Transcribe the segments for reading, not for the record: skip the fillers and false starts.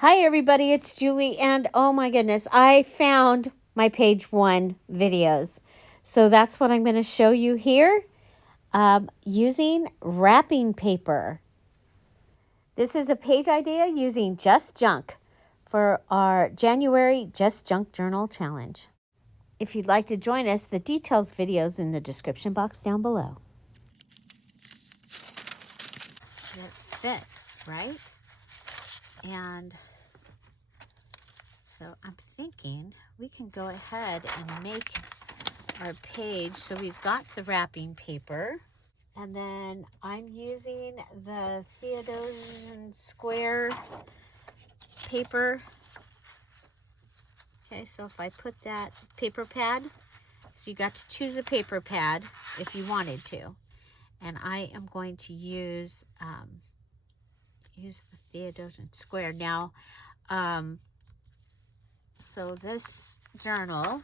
Hi everybody, it's Julie, and oh my goodness, I found my page 1 videos. So that's what I'm going to show you here using wrapping paper. This is a page idea using Just Junk for our January Just Junk Journal Challenge. If you'd like to join us, the details videos in the description box down below. It fits, right? And so I'm thinking we can go ahead and make our page. So we've got the wrapping paper, and then I'm using the Theodosian square paper. Okay, so if I put that paper pad, so you got to choose a paper pad if you wanted to. And I am going to use the Theodosian square. Now, so this journal,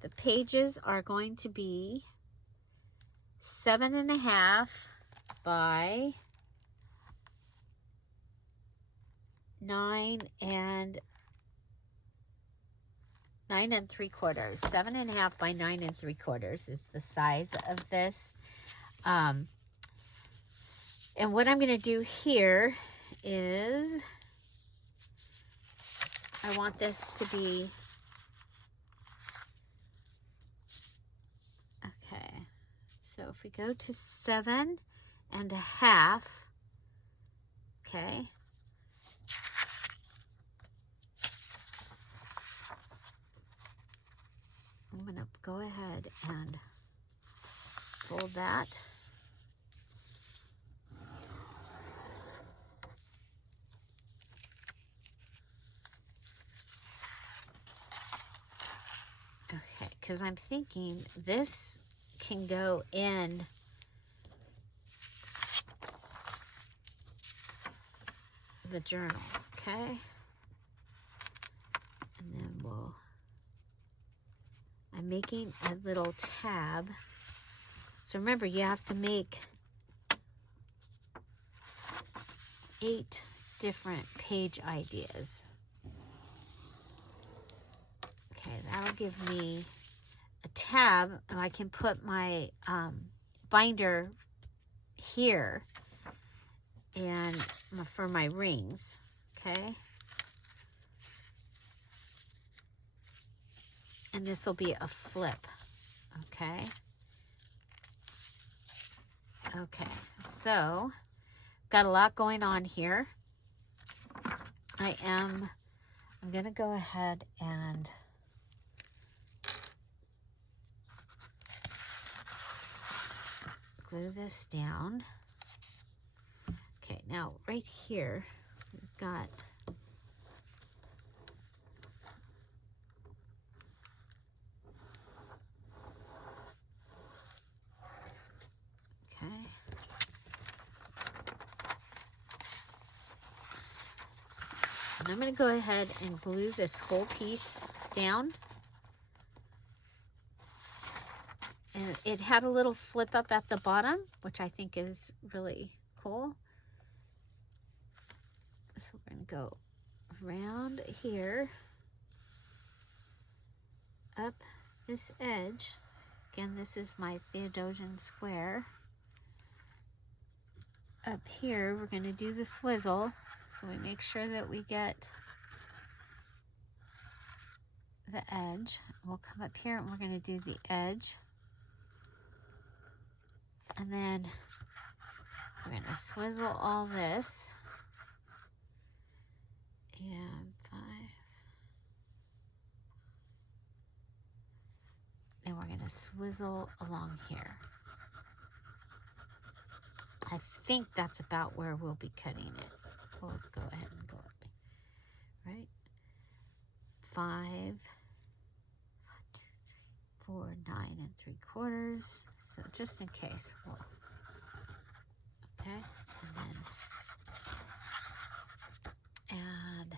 the pages are going to be 7.5 by 9 and 3/4. 7.5 by 9 3/4 is the size of this. And what I'm going to do here is I want this to be, okay, so if we go to 7.5, okay, I'm going to go ahead and fold that. Okay, because I'm thinking this can go in the journal, okay? And then I'm making a little tab. So remember, you have to make 8 different page ideas. Okay, that'll give me a tab, and I can put my binder here and for my rings, okay? And this will be a flip, okay? Okay, so got a lot going on here. I'm going to go ahead and glue this down. Okay, now right here, we've got okay. And I'm going to go ahead and glue this whole piece down. And it had a little flip up at the bottom, which I think is really cool. So we're going to go around here, up this edge. Again, this is my Theodosian square. Up here, we're going to do the swizzle. So we make sure that we get the edge. We'll come up here and we're going to do the edge. And then we're going to swizzle all this. And 5. And we're going to swizzle along here. I think that's about where we'll be cutting it. We'll go ahead and go up, right? 5, 4, 9 3/4. So just in case, okay, and then add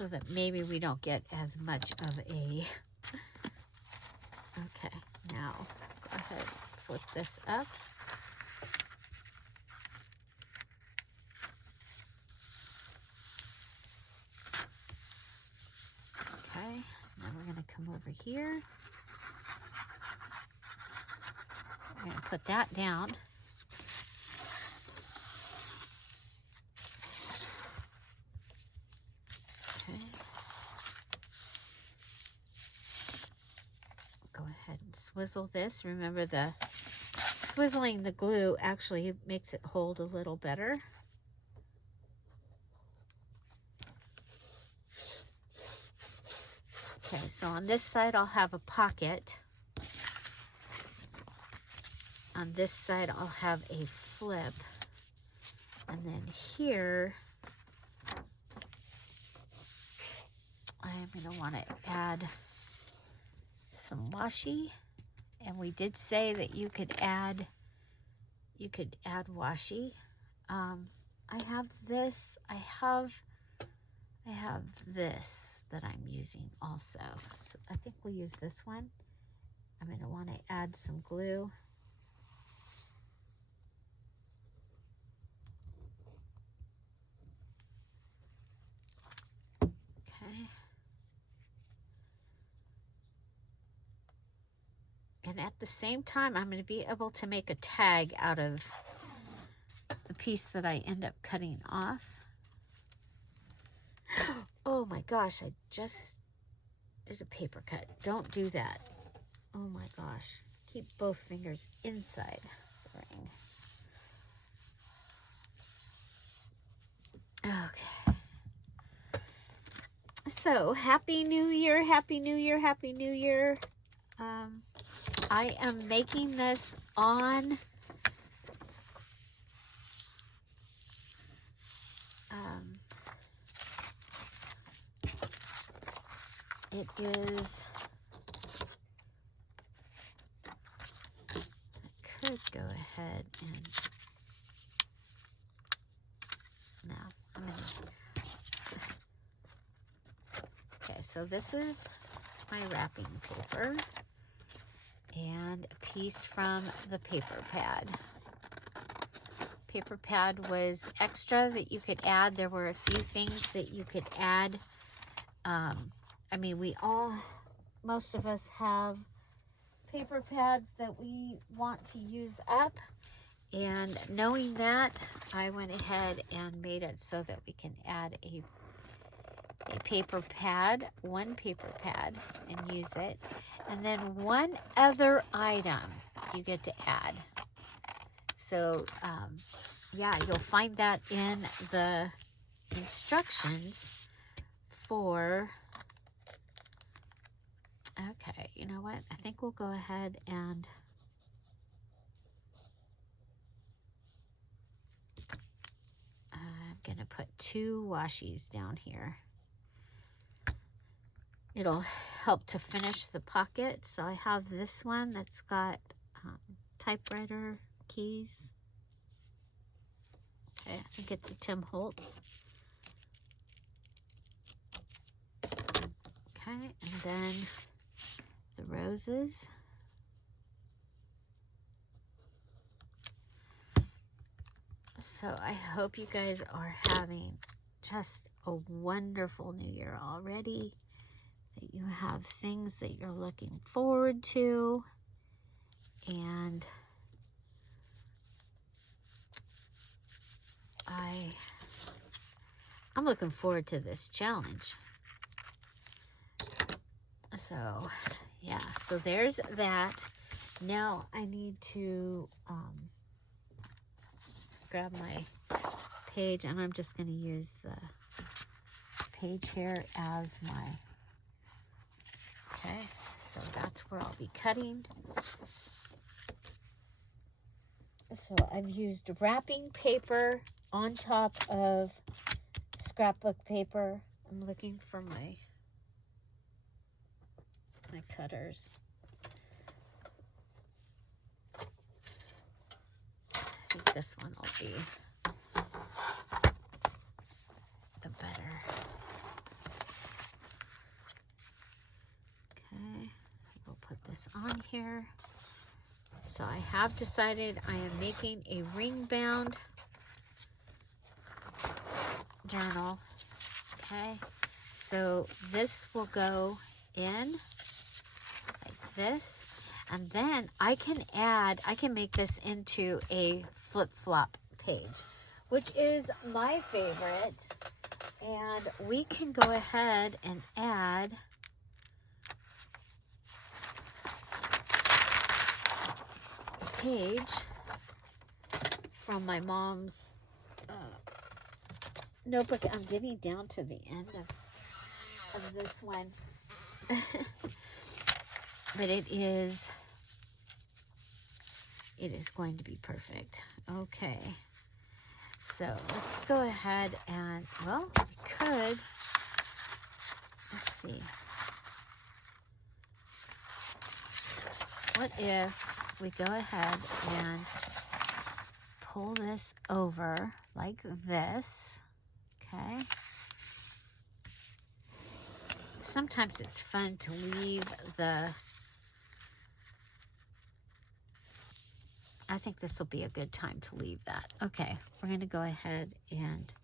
so that maybe we don't get as much of a... Okay, now go ahead, flip this up. Okay, now we're going to come over here. We're going to put that down. Okay. Go ahead and swizzle this. Remember, the swizzling the glue actually makes it hold a little better. Okay, so on this side I'll have a pocket. On this side I'll have a flip. And then here I'm going to want to add some washi. And we did say that you could add washi. I have this. I have this that I'm using also. So I think we'll use this one. I'm going to want to add some glue. Okay. And at the same time, I'm going to be able to make a tag out of the piece that I end up cutting off. Oh my gosh, I just did a paper cut. Don't do that. Oh my gosh. Keep both fingers inside the ring. Okay. So, Happy New Year, Happy New Year, Happy New Year. I am making this on it is, I could go ahead and, no, I'm going to, okay, so this is my wrapping paper and a piece from the paper pad. Paper pad was extra that you could add. There were a few things that you could add. I mean, most of us have paper pads that we want to use up. And knowing that, I went ahead and made it so that we can add a paper pad, one paper pad, and use it. And then one other item you get to add. So, yeah, you'll find that in the instructions for... Okay, you know what? I think we'll go ahead and I'm going to put 2 washies down here. It'll help to finish the pocket. So I have this one that's got typewriter keys. Okay, I think it's a Tim Holtz. Okay, and then the roses. So I hope you guys are having just a wonderful new year already, that you have things that you're looking forward to, and I'm looking forward to this challenge. So, yeah, so there's that. Now I need to grab my page, and I'm just going to use the page here as my, okay, so that's where I'll be cutting. So I've used wrapping paper on top of scrapbook paper. I'm looking for my cutters. I think this one will be the better. this on here. So I have decided I am making a ring bound journal. Okay, so this will go in like this, and then I can make this into a flip-flop page, which is my favorite. And we can go ahead and add a page from my mom's notebook. I'm getting down to the end of this one. But it is going to be perfect. Okay. So let's go ahead and, well, we could, let's see. What if we go ahead and pull this over like this, okay? Sometimes it's fun to leave I think this will be a good time to leave that. Okay, we're going to go ahead and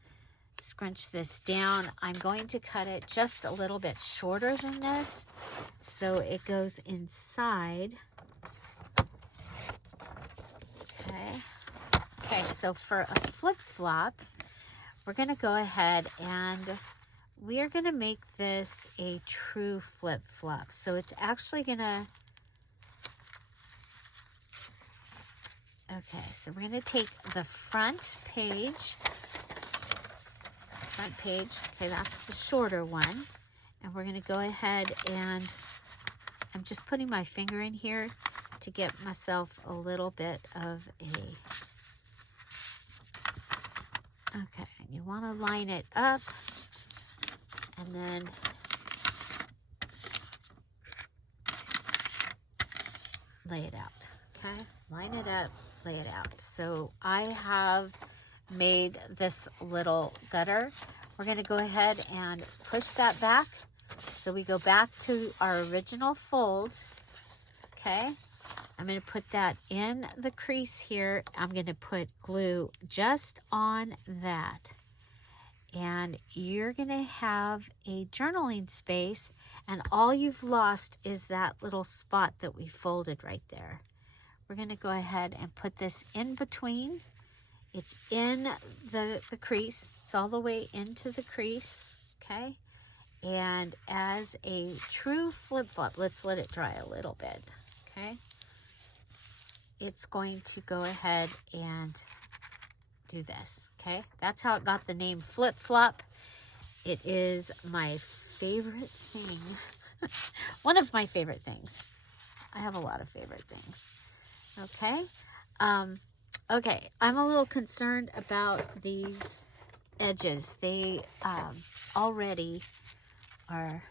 scrunch this down. I'm going to cut it just a little bit shorter than this, so it goes inside. Okay, so for a flip-flop, we're going to go ahead and we are going to make this a true flip-flop. So it's actually going to, okay, so we're going to take the front page, okay, that's the shorter one, and we're going to go ahead and I'm just putting my finger in here to get myself a little bit of a, okay, you want to line it up and then lay it out, okay? Line it up, lay it out. So I have made this little gutter. We're going to go ahead and push that back. So we go back to our original fold, okay? I'm going to put that in the crease here. I'm going to put glue just on that. And you're going to have a journaling space, and all you've lost is that little spot that we folded right there. We're going to go ahead and put this in between. It's in the crease. It's all the way into the crease, okay? And as a true flip-flop, let's let it dry a little bit, okay? It's going to go ahead and do this, okay? That's how it got the name Flip-Flop. It is my favorite thing. One of my favorite things. I have a lot of favorite things, okay? Okay, I'm a little concerned about these edges. They already are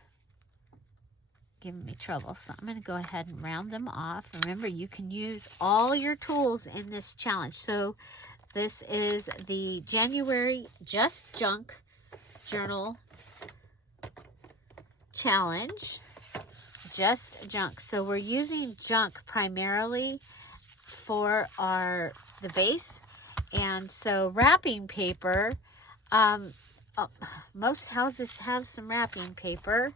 giving me trouble, so I'm going to go ahead and round them off. Remember, you can use all your tools in this challenge. So this is the January Just Junk Journal Challenge. Just junk. So we're using junk primarily for the base. And so wrapping paper, most houses have some wrapping paper.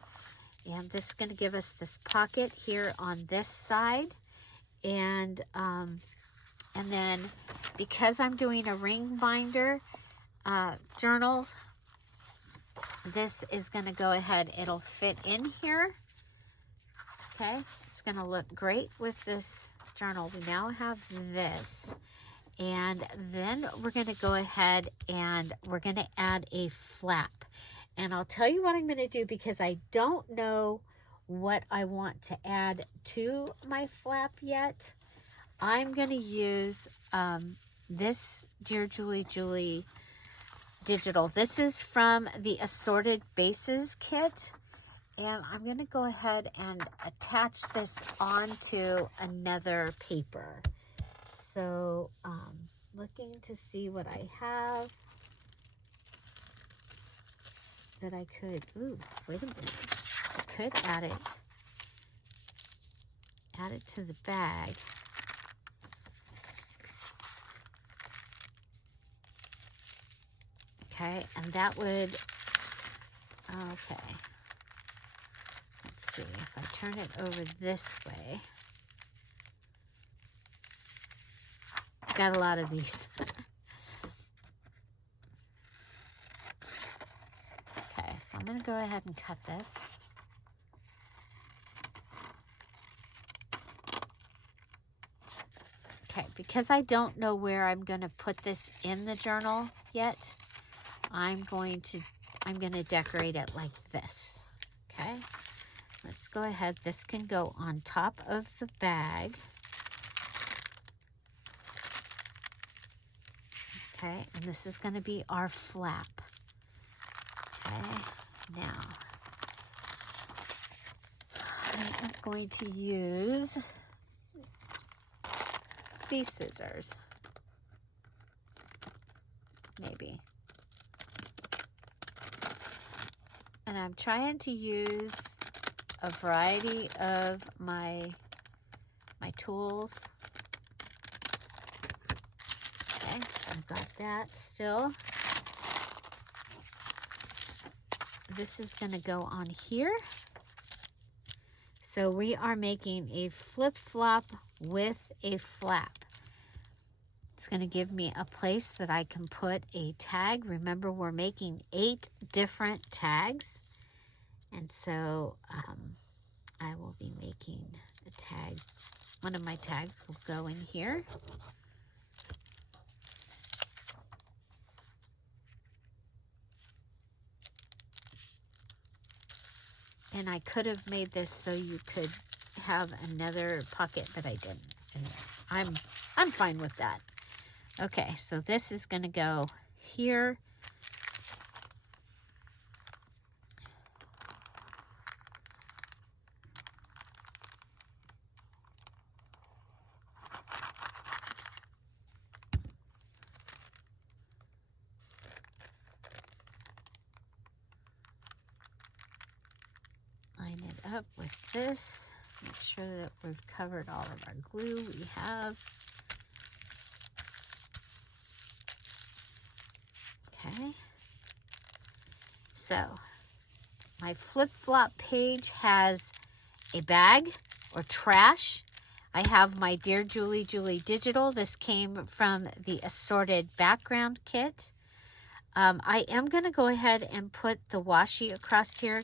And this is going to give us this pocket here on this side. And then because I'm doing a ring binder journal, this is going to go ahead. It'll fit in here. Okay. It's going to look great with this journal. We now have this. And then we're going to go ahead and we're going to add a flap. And I'll tell you what I'm going to do because I don't know what I want to add to my flap yet. I'm going to use this DearJulieJulie digital. This is from the Assorted Bases kit. And I'm going to go ahead and attach this onto another paper. So, looking to see what I have that I could, ooh, wait a minute. I could add add it to the bag. Okay, and that would, okay. Let's see, if I turn it over this way. I've got a lot of these. Okay, so I'm going to go ahead and cut this. Okay, because I don't know where I'm going to put this in the journal yet, I'm going to decorate it like this. Okay, let's go ahead. This can go on top of the bag. Okay, and this is going to be our flap. Okay, now I am going to use these scissors, maybe. And I'm trying to use a variety of my tools. Okay, I've got that still. This is going to go on here. So we are making a flip-flop with a flap. It's going to give me a place that I can put a tag. Remember, we're making 8 different tags. And so I will be making a tag. One of my tags will go in here. And I could have made this so you could have another pocket, but I didn't. And I'm fine with that. Okay, so this is going to go here. Line it up with this. Make sure that we've covered all of our glue we have. Okay. So my flip-flop page has a bag or trash. I have my Dear Julie Digital. This came from the assorted background kit. I am going to go ahead and put the washi across here.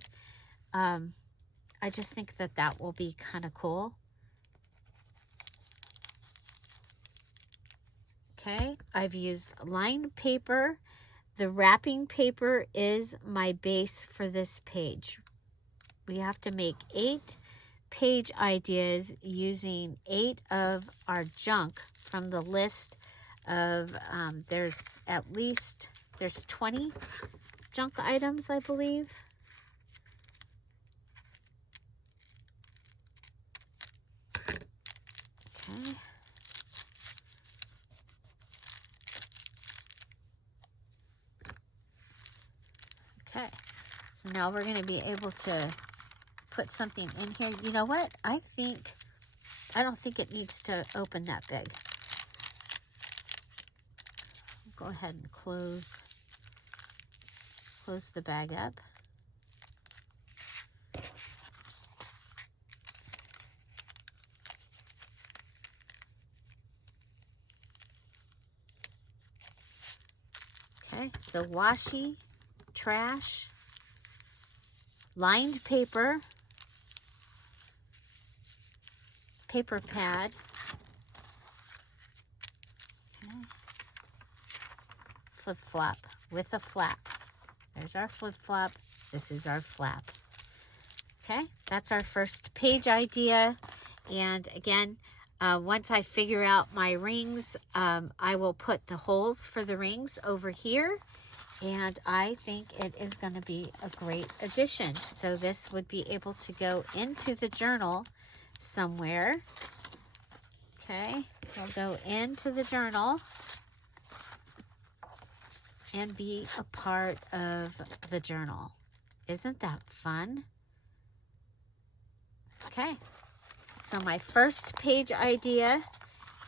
I just think that that will be kind of cool. Okay, I've used lined paper. The wrapping paper is my base for this page. We have to make 8 page ideas using 8 of our junk from the list of, there's 20 junk items, I believe. Okay. Okay, so now we're going to be able to put something in here. You know what? I don't think it needs to open that big. Go ahead and close the bag up. Okay, so washi, trash, lined paper, paper pad, okay, flip-flop with a flap. There's our flip-flop. This is our flap. Okay, that's our first page idea. And again, once I figure out my rings, I will put the holes for the rings over here. And I think it is going to be a great addition. So this would be able to go into the journal somewhere. Okay, it'll go into the journal and be a part of the journal. Isn't that fun? Okay, So my first page idea,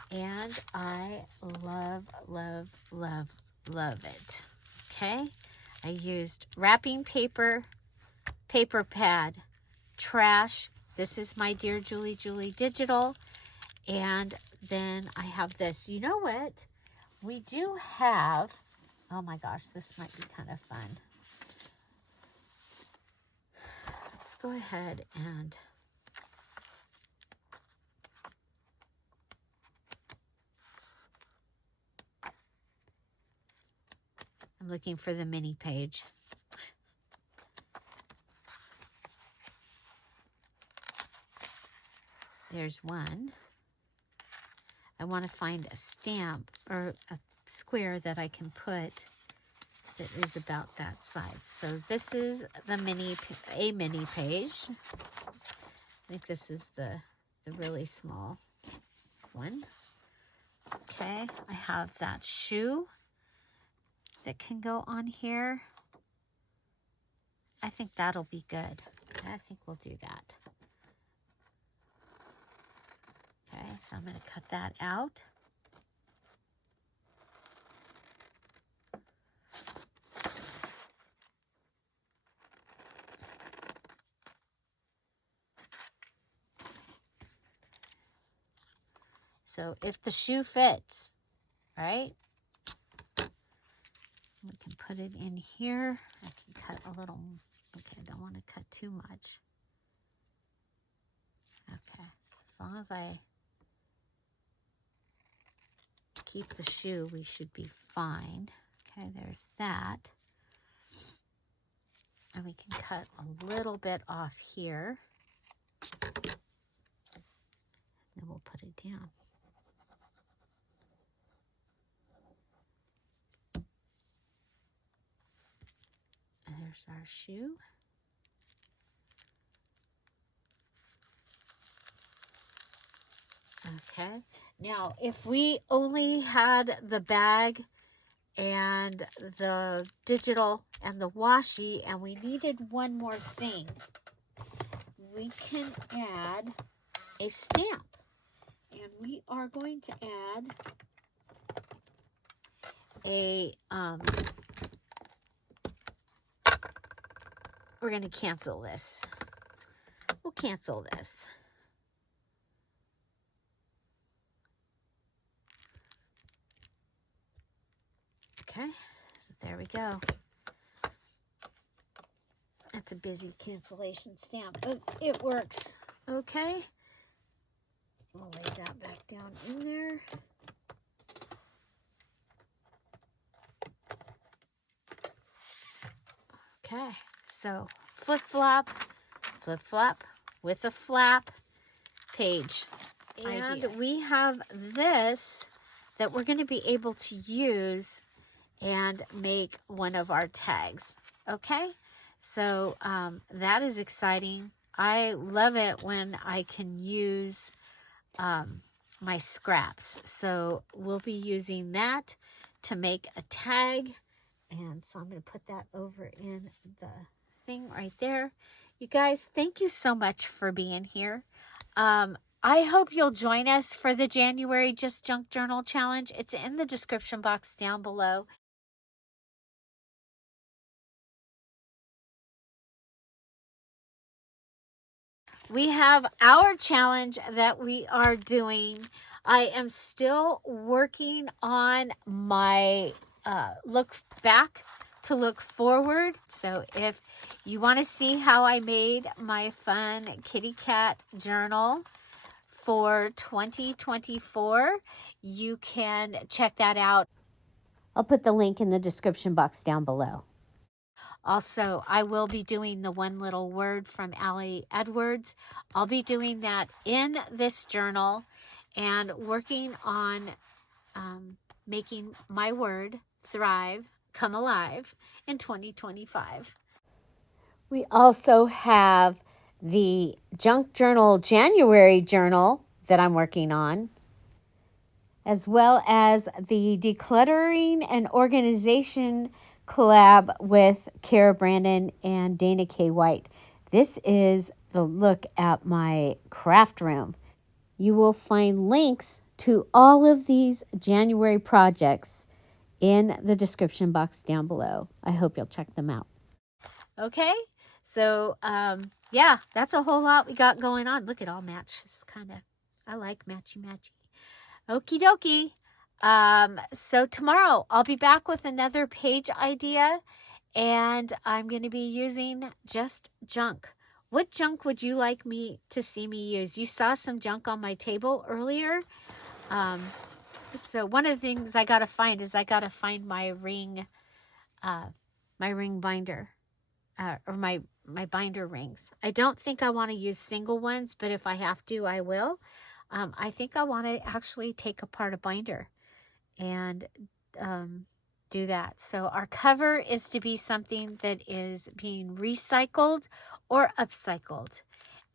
and I love, love, love, love it. Okay, I used wrapping paper, paper pad, trash. This is my Dear Julie Digital. And then I have this. You know what? We do have, oh my gosh, this might be kind of fun. Let's go ahead and I'm looking for the mini page. There's one. I want to find a stamp or a square that I can put that is about that size. So this is the mini page. I think this is the really small one. Okay, I have that shoe that can go on here. I think that'll be good. I think we'll do that. Okay, so I'm going to cut that out. So if the shoe fits, right, we can put it in here. I can cut a little, okay, I don't want to cut too much. Okay, so as long as I keep the shoe, we should be fine. Okay, there's that. And we can cut a little bit off here. Then we'll put it down. And there's our shoe. Okay, now if we only had the bag and the digital and the washi and we needed one more thing, we can add a stamp. And we are going to add a, we're going to cancel this. We'll cancel this. Okay, so there we go. That's a busy cancellation stamp, but it works. Okay, we'll lay that back down in there. Okay, so flip-flop with a flap page. And we have this that we're going to be able to use and make one of our tags. Okay, so that is exciting. I love it when I can use my scraps. So we'll be using that to make a tag. And so I'm going to put that over in the thing right there. You guys, thank you so much for being here. I hope you'll join us for the January Just Junk Journal Challenge. It's in the description box down below. We have our challenge that we are doing. I am still working on my look back to look forward. So if you want to see how I made my fun kitty cat journal for 2024, you can check that out. I'll put the link in the description box down below. Also, I will be doing the one little word from Allie Edwards. I'll be doing that in this journal and working on making my word thrive, come alive in 2025. We also have the Junk Journal January journal that I'm working on, as well as the Decluttering and Organization collab with Kara Brandon and Dana K. White. This is the look at my craft room. You will find links to all of these January projects in the description box down below. I hope you'll check them out. Okay, so yeah, that's a whole lot we got going on. Look, it all matches kind of. I like matchy-matchy. Okie dokie. So tomorrow I'll be back with another page idea, and I'm going to be using just junk. What junk would you like me to see me use? You saw some junk on my table earlier. So one of the things I got to find is I got to find my ring binder, or my binder rings. I don't think I want to use single ones, but if I have to, I will. I think I want to actually take apart a binder and do that. So our cover is to be something that is being recycled or upcycled.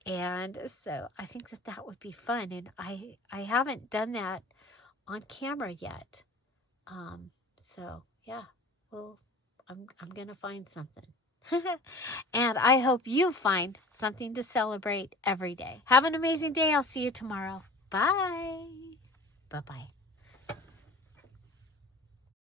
And so I think that that would be fun. And I haven't done that on camera yet. So yeah, well, I'm going to find something. And I hope you find something to celebrate every day. Have an amazing day. I'll see you tomorrow. Bye. Bye-bye.